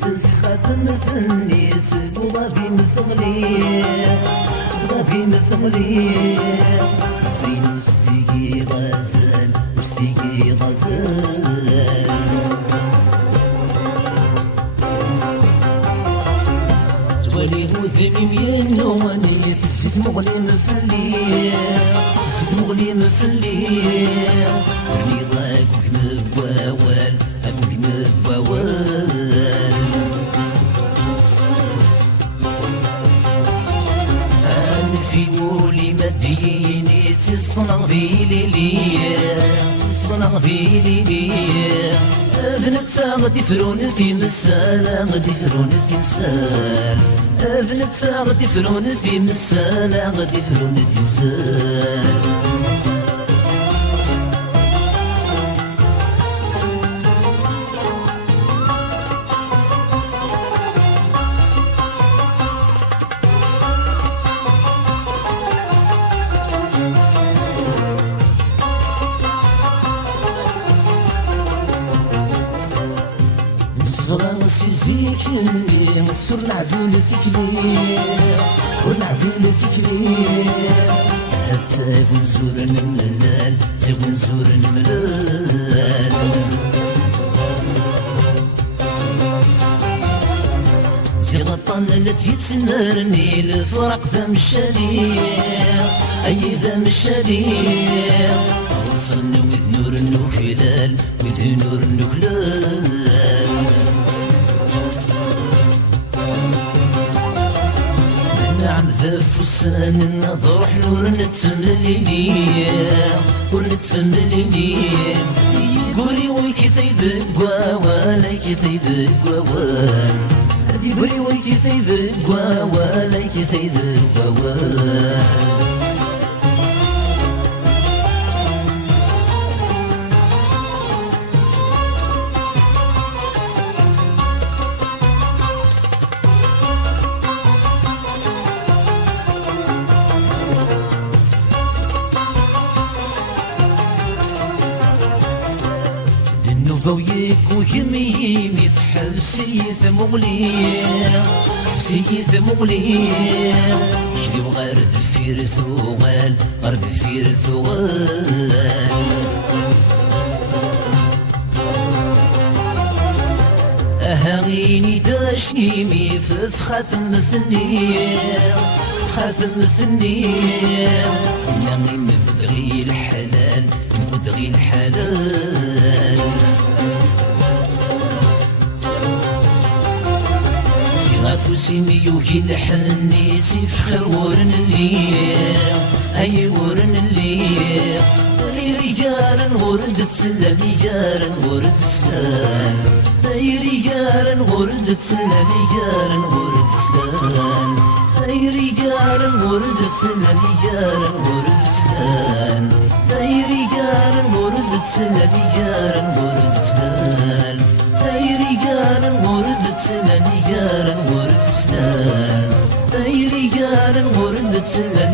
تسخف مثلني سبغى في مثلي سبغى في مثلي بين وستيكي غزال وستيكي غزال تولي وذمي ينوني تزيد مغلي مثلي تزيد مغلي مثلي رني ضاك مبواوال أبوي مبواوال في مولي مديني تصنع في ليليا تصنع في ليليا أذنت غدي فرون في مسال غدي فرون في مسال أذنت غدي فرون في مسال غدي فرون في مسال صغار سيزيكني مسور نعذول ثكلي ونعذول ثكلي تاقون زور نملال تاقون زور نملال زغطان التي تسنرني الفرق ذا مشالي أي ذا مشالي وصلنا وذ نور النخلال وذ نور النخلال نعم ذا فسان نضوح نور نتمليني ونتمليني قولي ويكي ثيب قواوال كي ثيب قواوال قولي ويكي ثيب قواوال كي ثيب قواوال ويك ويمي حبسيث مغلي حبسيث مغلي شدي وغير ذفير ثوغال غير ذفير ثوغال أهغيني داشيمي فتخاف مثني فتخاف مثني نغي مبدغي الحلال مبدغي الحلال فوسيني يوكي لحني سيفخر ورن الليل أي ورن الليل في رجال ورد تسلى رجال ورد تسلال في رجال ورد تسلى رجال ورد تسلال في رجال ورد تسلى رجال ورد تسلال في رجال ورد تسلى رجال ورد تسلال في رجال ورد تسلى رجال ورد تسلال في رجال ورد تسلى